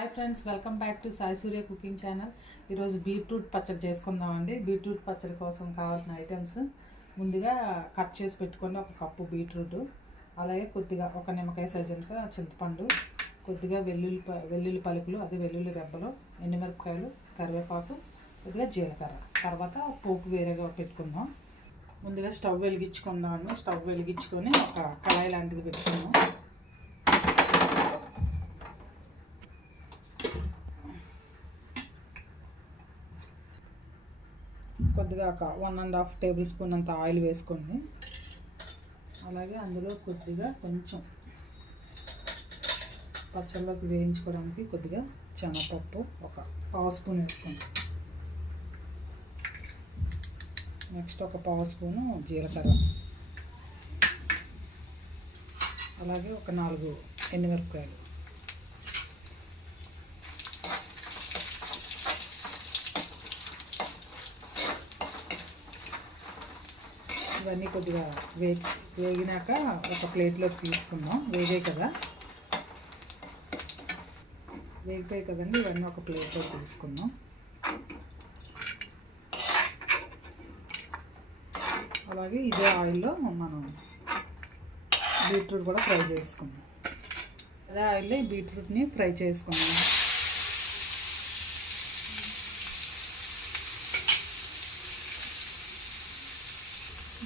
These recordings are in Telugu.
Hi friends, welcome back to Sai Surya cooking channel. ఈరోజు బీట్రూట్ పచ్చడి చేసుకుందామండి. బీట్రూట్ పచ్చడి కోసం కావాల్సిన ఐటమ్స్ ముందుగా కట్ చేసి పెట్టుకొని ఒక కప్పు బీట్రూట్, అలాగే కొద్దిగా ఒక నిమ్మకాయ సైజంతా చింతపండు, కొద్దిగా వెల్లుల్లి పలుకులు, అదే వెల్లుల్లి రెబ్బలు, ఎండుమిరపకాయలు, కరివేపాకు, కొద్దిగా జీలకర్ర. తర్వాత పోపు వేరేగా పెట్టుకుందాం. ముందుగా స్టవ్ వెలిగించుకుందామండి. స్టవ్ వెలిగించుకొని ఒక కళాయి లాంటిది పెట్టుకుందాం. కొద్దిగా ఒక 1.5 టేబుల్ స్పూన్ అంత ఆయిల్ వేసుకోండి. అలాగే అందులో కొద్దిగా కొంచెం పచ్చళ్ళలోకి వేయించుకోవడానికి కొద్దిగా శనగపప్పు ఒక 1/2 స్పూన్ వేసుకోండి. నెక్స్ట్ ఒక 1/2 స్పూను జీలకర్ర, అలాగే ఒక 4 ఎండుమిరపకాయలు, ఇవన్నీ కొద్దిగా వేగినాక ఒక ప్లేట్లోకి తీసుకుందాం. వేగిపోయాయి కదండి, ఇవన్నీ ఒక ప్లేట్లోకి తీసుకుందాం. అలాగే ఇదే ఆయిల్లో మనం బీట్రూట్ కూడా ఫ్రై చేసుకుందాం. అదే ఆయిల్లో బీట్రూట్ని ఫ్రై చేసుకుందాం.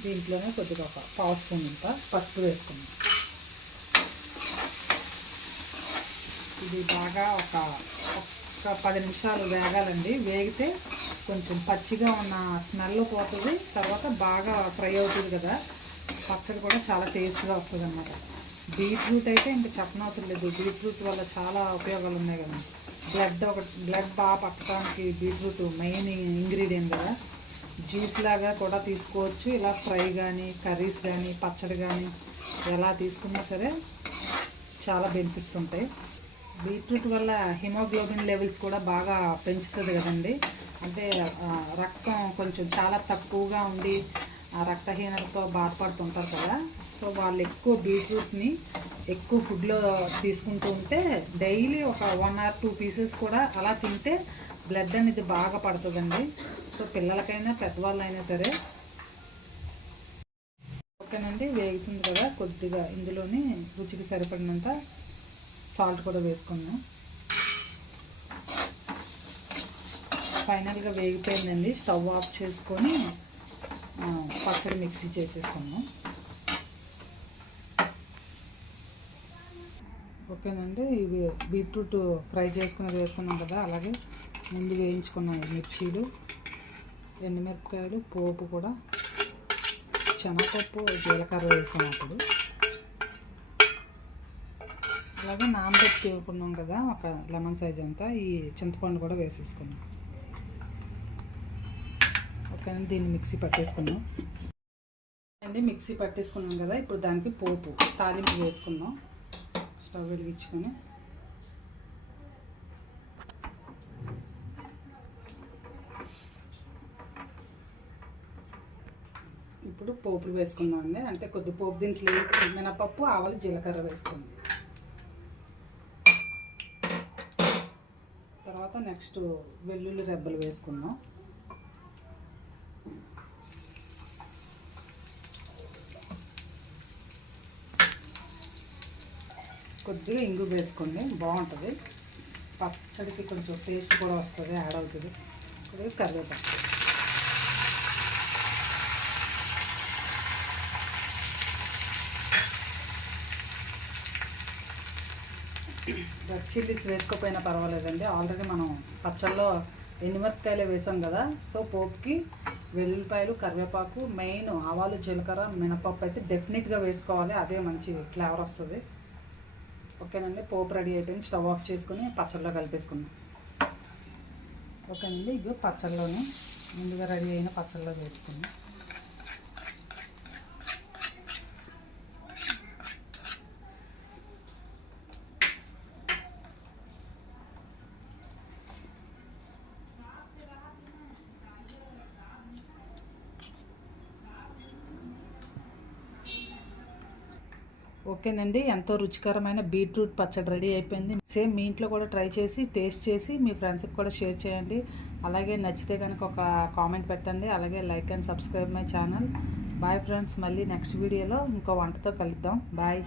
దీంట్లోనే కొద్దిగా ఒక 1/2 స్పూన్ అంత పసుపు వేసుకుందాం. ఇది బాగా ఒక 10 నిమిషాలు వేగాలండి. వేగితే కొంచెం పచ్చిగా ఉన్న స్మెల్ పోతుంది, తర్వాత బాగా ఫ్రై అవుతుంది కదా, పచ్చడి కూడా చాలా టేస్ట్గా వస్తుంది అన్నమాట. బీట్రూట్ అయితే ఇంకా చెప్పనవసరం లేదు. బీట్రూట్ వల్ల చాలా ఉపయోగాలు ఉన్నాయి కదా. బ్లడ్ బాగా పట్టడానికి బీట్రూట్ మెయిన్ ఇంగ్రీడియంట్ కదా. జ్యూస్ లాగా కూడా తీసుకోవచ్చు, ఇలా ఫ్రై కానీ కర్రీస్ కానీ పచ్చడి కానీ ఎలా తీసుకున్నా సరే చాలా బెనిఫిట్స్ ఉంటాయి. బీట్రూట్ వల్ల హిమోగ్లోబిన్ లెవెల్స్ కూడా బాగా పెంచుతుంది కదండి. అంటే రక్తం కొంచెం చాలా తక్కువగా ఉండి రక్తహీనతతో బాధపడుతుంటారు కదా. సో వాళ్ళు ఎక్కువ బీట్రూట్ని ఎక్కువ ఫుడ్లో తీసుకుంటూ ఉంటే డైలీ ఒక 1 or 2 పీసెస్ కూడా అలా తింటే బ్లడ్ అనేది బాగా పడుతుందండి. సో పిల్లలకైనా పెద్దవాళ్ళైనా సరే. ఓకేనండి, వేగుతుంది కదా, కొద్దిగా ఇందులోని రుచికి సరిపడినంత సాల్ట్ కూడా వేసుకున్నాం. ఫైనల్గా వేగిపోయిందండి. స్టవ్ ఆఫ్ చేసుకొని పచ్చడి మిక్సీ చేసేసుకున్నాం. ఓకేనండి, ఇవి బీట్రూట్ ఫ్రై చేసుకున్నది వేసుకున్నాం కదా, అలాగే ముందు వేయించుకున్న మిర్చీలు, ఎండుమిరపకాయలు, పోపు కూడా శనగపప్పు, జీలకర్ర వేసాం అప్పుడు. అలాగే నానబెట్టి తీసుకున్నాం కదా ఒక లెమన్ సైజ్ అంతా, ఈ చింతపండు కూడా వేసేసుకున్నాం. ఓకేనండి, దీన్ని మిక్సీ పట్టేసుకున్నాం అండి. మిక్సీ పట్టేసుకున్నాం కదా, ఇప్పుడు దానికి పోపు తాలింపు వేసుకుందాం. స్టవ్ వెలిగించుకొని ఇప్పుడు పోపులు వేసుకుందాం అండి. అంటే కొద్ది పోపు దినుసులు, మినపప్పు, ఆవాలు, జీలకర్ర వేసుకుందాం. తర్వాత నెక్స్ట్ వెల్లుల్లి రెబ్బలు వేసుకుందాం. కొద్దిగా ఇంగు వేసుకోండి, బాగుంటుంది పచ్చడికి, కొంచెం టేస్ట్ కూడా వస్తుంది, యాడ్ అవుతుంది. కొద్దిగా కరివేపాకు, రెడ్ చిల్లీస్ వేసుకోకపోయినా పర్వాలేదండి. ఆల్రెడీ మనం పచ్చళ్ళలో ఎండుమిరపకాయలే వేసాం కదా. సో పోపుకి వెల్లుల్లిపాయలు, కరివేపాకు, మెయిన్ ఆవాలు, జీలకర్ర, మినపప్పు అయితే డెఫినెట్గా వేసుకోవాలి. అదే మంచి ఫ్లేవర్ వస్తుంది. ఓకేనండి, పోపు రెడీ అయిపోయింది. స్టవ్ ఆఫ్ చేసుకొని పచ్చళ్ళలో కలిపేసుకుందాం. ఓకేనండి, ఇగో పచ్చళ్ళలోనే ముందుగా రెడీ అయిన పచ్చళ్ళలో వేసుకుందాం. ఓకేనండి, ఎంతో రుచికరమైన బీట్రూట్ పచ్చడి రెడీ అయిపోయింది. సేమ్ మీ ఇంట్లో కూడా ట్రై చేసి టేస్ట్ చేసి మీ ఫ్రెండ్స్కి కూడా షేర్ చేయండి. అలాగే నచ్చితే కనుక ఒక కామెంట్ పెట్టండి. అలాగే like and subscribe my channel. Bye friends, మళ్ళీ నెక్స్ట్ వీడియోలో ఇంకో వంటతో కలుద్దాం. బాయ్.